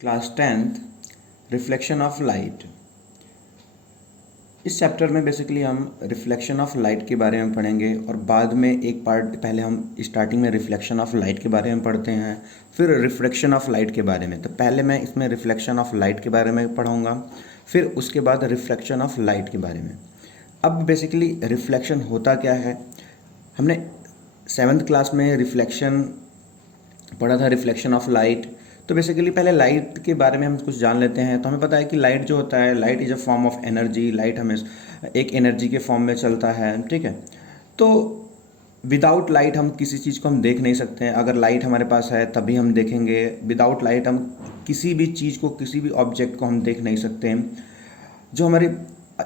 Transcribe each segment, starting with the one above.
Class 10th reflection of light. इस chapter में basically हम रिफ्लेक्शन ऑफ लाइट के बारे में पढ़ेंगे और बाद में एक पार्ट पहले हम स्टार्टिंग में रिफ्लेक्शन ऑफ लाइट के बारे में पढ़ते हैं, फिर रिफ्रैक्शन ऑफ लाइट के बारे में। तो पहले मैं इसमें रिफ्लेक्शन ऑफ लाइट के बारे में पढ़ाऊँगा, फिर उसके बाद रिफ्रैक्शन ऑफ लाइट के बारे में। अब बेसिकली रिफ्लेक्शन होता क्या है, हमने 7th क्लास में रिफ्लेक्शन पढ़ा था, रिफ्लेक्शन ऑफ लाइट। तो बेसिकली पहले लाइट के बारे में हम कुछ जान लेते हैं। तो हमें पता है कि लाइट जो होता है, light is a form of energy. Light हमें एक एनर्जी के फॉर्म में चलता है, ठीक है। तो विदाउट लाइट हम किसी चीज़ को हम देख नहीं सकते हैं। अगर लाइट हमारे पास है तभी हम देखेंगे। विदाउट लाइट हम किसी भी चीज़ को, किसी भी ऑब्जेक्ट को हम देख नहीं सकते हैं। जो हमारे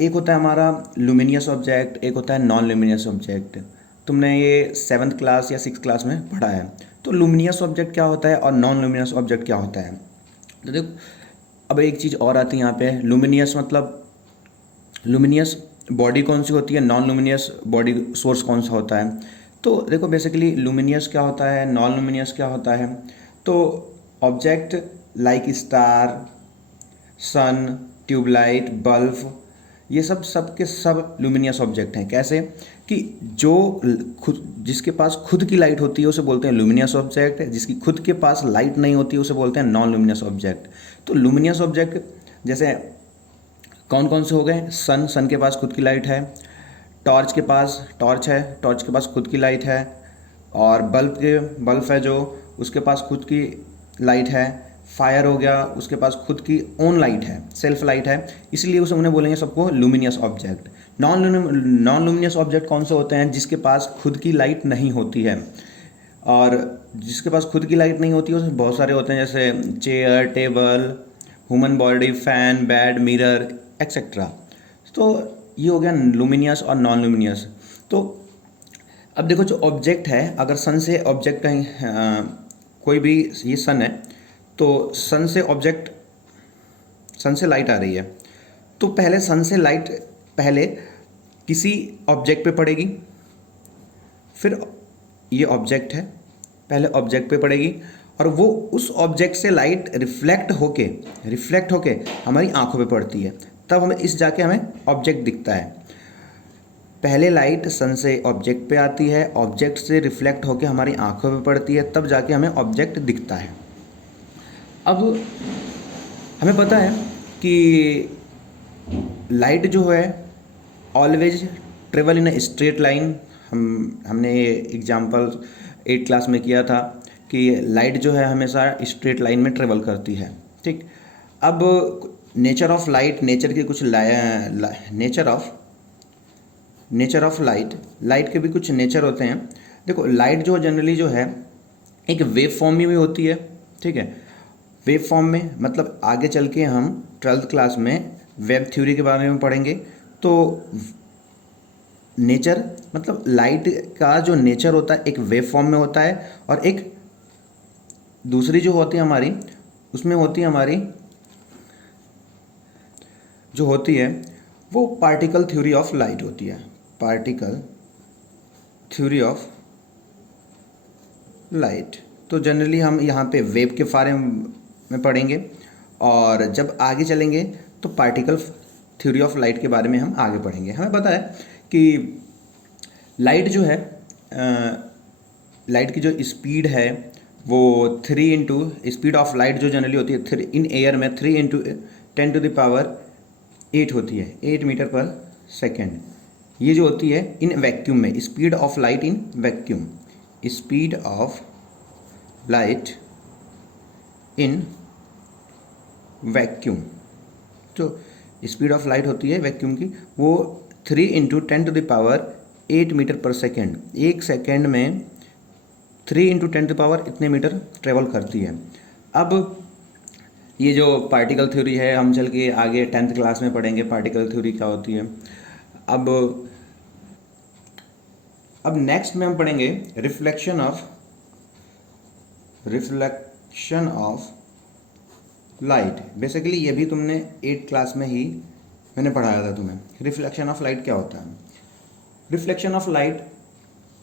एक होता है हमारा लुमिनियस ऑब्जेक्ट, एक होता है नॉन लुमिनियस ऑब्जेक्ट। तुमने ये 7th क्लास या 6th क्लास में पढ़ा है। तो लुमिनियस ऑब्जेक्ट क्या होता है और नॉन लुमिनियस ऑब्जेक्ट क्या होता है। तो देखो, अब एक चीज़ और आती है यहाँ पे। लुमिनियस मतलब लुमिनियस बॉडी कौन सी होती है, नॉन लुमिनियस बॉडी सोर्स कौन सा होता है। तो देखो बेसिकली लुमिनियस क्या होता है, नॉन लुमिनियस क्या होता है। तो ऑब्जेक्ट लाइक स्टार, सन, ट्यूबलाइट, बल्ब, ये सब के सब लुमिनियस ऑब्जेक्ट हैं। कैसे कि जो खुद जिसके पास खुद की लाइट होती है उसे बोलते हैं लुमिनियस ऑब्जेक्ट, जिसकी खुद के पास लाइट नहीं होती है उसे बोलते हैं नॉन लुमिनियस ऑब्जेक्ट। तो लुमिनियस ऑब्जेक्ट जैसे कौन कौन से हो गए, सन के पास खुद की लाइट है, टॉर्च के पास टॉर्च है, टॉर्च के पास खुद की लाइट है, और बल्ब है जो उसके पास खुद की लाइट है। फायर हो गया, उसके पास खुद की ओन लाइट है, सेल्फ लाइट है, इसलिए उसे उन्हें बोलेंगे सबको luminous object. Non luminous object कौन से होते हैं, जिसके पास खुद की लाइट नहीं होती है। और जिसके पास खुद की लाइट नहीं होती है उसमें बहुत सारे होते हैं, जैसे chair, table, human body, fan, bed, mirror, etcetera. तो ये हो गया लुमिनियस और नॉन लुमिनियस। तो अब देखो, जो ऑब्जेक्ट है, अगर सन से ऑब्जेक्ट कहीं कोई भी, ये सन है तो सन से लाइट आ रही है, तो पहले सन से लाइट पहले किसी ऑब्जेक्ट पे पड़ेगी, फिर ये ऑब्जेक्ट है, पहले ऑब्जेक्ट पे पड़ेगी, और वो उस ऑब्जेक्ट से लाइट रिफ्लेक्ट होके हमारी आंखों पे पड़ती है, तब हमें जाके ऑब्जेक्ट दिखता है। पहले लाइट सन से ऑब्जेक्ट पे आती है, ऑब्जेक्ट से रिफ्लेक्ट होके हमारी आंखों पे पड़ती है, तब जाके हमें ऑब्जेक्ट दिखता है। अब हमें पता है कि लाइट जो है always travel in a straight line. हमने ये एग्जाम्पल 8th क्लास में किया था कि लाइट जो है हमेशा स्ट्रेट लाइन में ट्रेवल करती है, ठीक। अब नेचर ऑफ लाइट, नेचर के कुछ नेचर ऑफ लाइट के भी कुछ नेचर होते हैं। देखो, लाइट जो जनरली जो है एक वेव फॉर्म में भी होती है, ठीक है। वेव फॉर्म में मतलब आगे चल के हम 12th क्लास में वेव थ्योरी के बारे में पढ़ेंगे। तो नेचर मतलब लाइट का जो नेचर होता है एक वेव फॉर्म में होता है, और एक दूसरी जो होती है हमारी, उसमें होती है हमारी जो होती है वो पार्टिकल थ्योरी ऑफ लाइट होती है। Particle theory of light. तो जनरली हम यहाँ पे वेव के बारे में पढ़ेंगे, और जब आगे चलेंगे तो पार्टिकल थ्योरी ऑफ लाइट के बारे में हम आगे पढ़ेंगे। हमें पता है कि लाइट जो है, लाइट की जो स्पीड है वो 3 इंटू स्पीड ऑफ लाइट जो जनरली होती है 3 इन एयर में 3 इंटू 10⁸ होती है, 8 मीटर पर सेकेंड। ये जो होती है इन वैक्यूम में, speed of light in vacuum, speed of light in vacuum. जो स्पीड ऑफ लाइट होती है वैक्यूम की, वो 3 इंटू 10⁸ मीटर पर सेकेंड, एक सेकेंड में 3 इंटू 10 इतने मीटर ट्रेवल करती है। अब ये जो पार्टिकल थ्योरी है, हम चल के आगे 10th क्लास में पढ़ेंगे पार्टिकल थ्योरी क्या होती है। अब नेक्स्ट में हम पढ़ेंगे रिफ्लेक्शन ऑफ लाइट। बेसिकली ये भी तुमने 8th क्लास में ही मैंने पढ़ाया था तुम्हें। रिफ्लेक्शन ऑफ लाइट क्या होता है। रिफ्लेक्शन ऑफ लाइट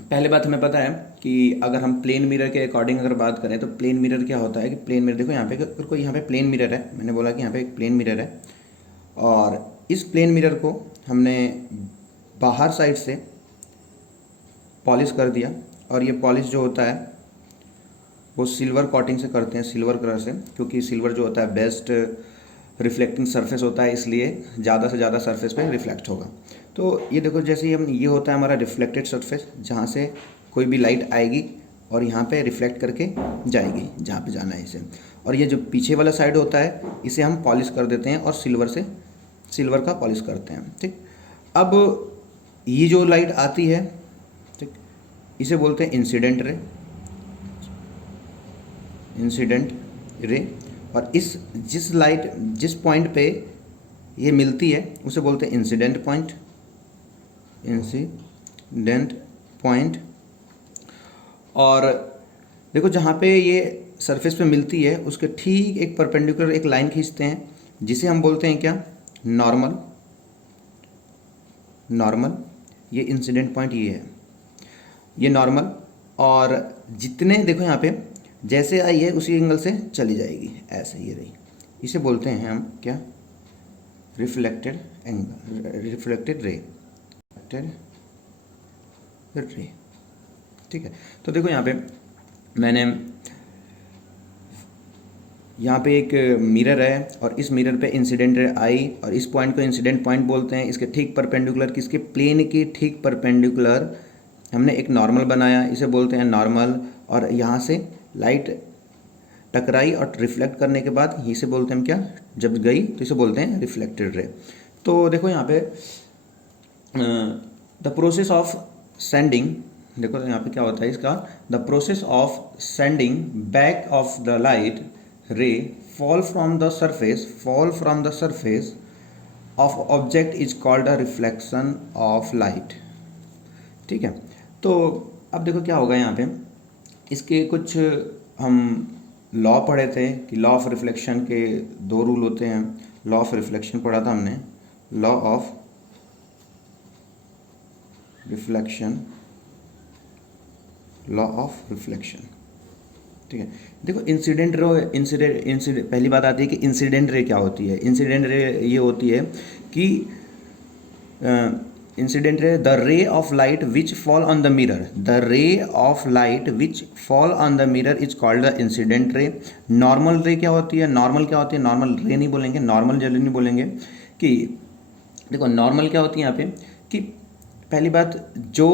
पहले बात हमें पता है कि अगर हम प्लेन मिरर के अकॉर्डिंग अगर बात करें तो प्लेन मिरर क्या होता है कि प्लेन मिरर देखो यहाँ पे अगर कोई यहाँ पे प्लेन मिरर है, मैंने बोला कि यहाँ पे एक प्लेन मिरर है और इस प्लेन मिरर को हमने बाहर साइड से पॉलिश कर दिया और ये पॉलिश जो होता है वो सिल्वर कोटिंग से करते हैं, सिल्वर कलर से, क्योंकि सिल्वर जो होता है बेस्ट रिफ्लेक्टिंग सरफेस होता है, इसलिए ज़्यादा से ज़्यादा सरफेस पे रिफ्लेक्ट होगा। तो ये देखो जैसे ही हम ये होता है हमारा रिफ्लेक्टेड सरफेस, जहाँ से कोई भी लाइट आएगी और यहाँ पे रिफ्लेक्ट करके जाएगी जहाँ पे जाना है इसे। और ये जो पीछे वाला साइड होता है इसे हम पॉलिश कर देते हैं और सिल्वर का पॉलिश करते हैं। ठीक, अब ये जो लाइट आती है, ठीक, इसे बोलते हैं इंसिडेंट रे, इंसिडेंट रे। और इस जिस पॉइंट पे ये मिलती है उसे बोलते हैं इंसिडेंट पॉइंट, इंसिडेंट पॉइंट। और देखो जहाँ पे ये सरफेस पे मिलती है उसके ठीक एक परपेंडिकुलर एक लाइन खींचते हैं जिसे हम बोलते हैं क्या, नॉर्मल। नॉर्मल, ये इंसिडेंट पॉइंट ये है, ये नॉर्मल। और जितने देखो यहाँ पे जैसे आई है उसी एंगल से चली जाएगी, ऐसे ये रही, इसे बोलते हैं हम क्या, reflected angle, reflected ray, reflected ray. ठीक है, तो देखो यहाँ पे मैंने यहाँ पे एक मिरर है और इस मिरर पे इंसिडेंट रे आई और इस पॉइंट को इंसिडेंट पॉइंट बोलते हैं। इसके ठीक परपेंडिकुलर, किसके, प्लेन के ठीक परपेंडिकुलर हमने एक नॉर्मल बनाया, इसे बोलते हैं नॉर्मल। और यहाँ से लाइट टकराई और रिफ्लेक्ट करने के बाद इसे बोलते हैं हम क्या, जब गई तो इसे बोलते हैं रिफ्लेक्टेड रे। तो देखो यहाँ पे द प्रोसेस ऑफ सेंडिंग, देखो यहाँ पे क्या होता है इसका, the process of sending back of the light रे fall from the surface of object is called a reflection of light। ठीक है, तो अब देखो क्या होगा यहाँ पे, इसके कुछ हम लॉ पढ़े थे कि लॉ ऑफ रिफ्लेक्शन के दो रूल होते हैं। लॉ ऑफ रिफ्लेक्शन पढ़ा था हमने, law of reflection, law of reflection. ठीक है, देखो इंसिडेंट रे, पहली बात आती है कि इंसिडेंट रे क्या होती है। इंसिडेंट रे ये होती है कि incident ray, the ray of light which fall on the mirror, the ray of light which fall on the mirror is called the incident ray. Normal रे क्या होती है, नॉर्मल क्या होती है, नॉर्मल रे नहीं बोलेंगे, नॉर्मल जल्दी नहीं बोलेंगे। कि देखो नॉर्मल क्या होती है यहाँ पे, कि पहली बात जो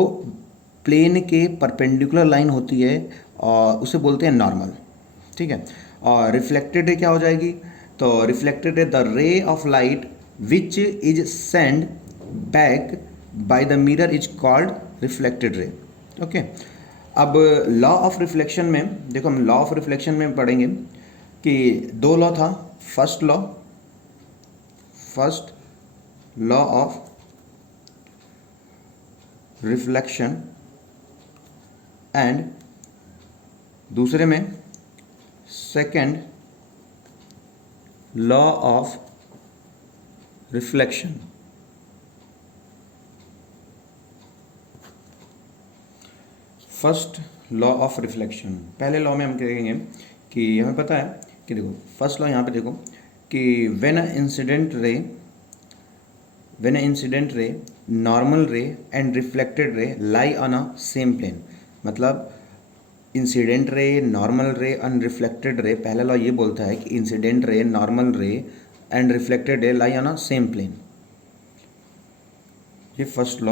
प्लेन के परपेंडिकुलर लाइन होती है और उसे बोलते हैं नॉर्मल। ठीक है, और रिफ्लेक्टेड रे क्या हो जाएगी, तो reflected ray, the ray of light which is send back by the mirror is called reflected ray. Okay, अब लॉ ऑफ रिफ्लेक्शन में देखो, हम लॉ ऑफ रिफ्लेक्शन में पढ़ेंगे कि दो लॉ था। First law of reflection and दूसरे में second law of reflection. First law of reflection, पहले लॉ में हम कहेंगे कि हमें पता है कि देखो फर्स्ट लॉ यहाँ पे देखो कि when a incident ray, normal ray and reflected ray lie on a same plane. मतलब incident ray, normal ray and reflected ray, पहला लॉ ये बोलता है कि incident ray, normal ray and reflected ray lie on a same plane. ये first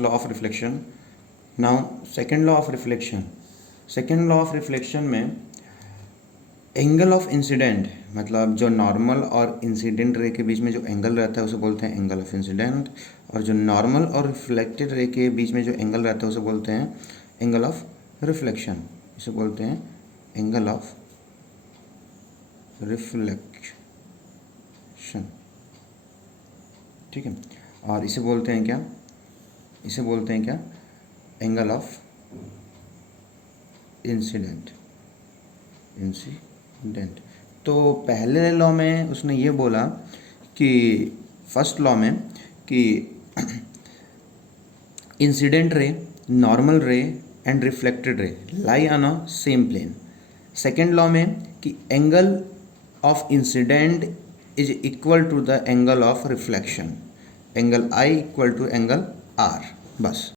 law of reflection. Now second law of reflection, second law of reflection में angle of incident, मतलब जो normal और इंसिडेंट रे के बीच में जो angle रहता है उसे बोलते हैं एंगल ऑफ इंसिडेंट, और जो नॉर्मल और रिफ्लेक्टेड रे के बीच में जो एंगल रहता है उसे बोलते हैं एंगल ऑफ रिफ्लेक्शन, इसे बोलते हैं एंगल ऑफ रिफ्लेक्शन। ठीक है, और इसे बोलते हैं क्या, इसे बोलते हैं क्या, एंगल ऑफ इंसिडेंट। तो पहले लॉ में उसने ये बोला कि फर्स्ट लॉ में कि incident ray normal ray and reflected ray lie on a same plane. Second law में कि angle of incidence is equal to the angle of reflection, angle I equal to angle R, बस।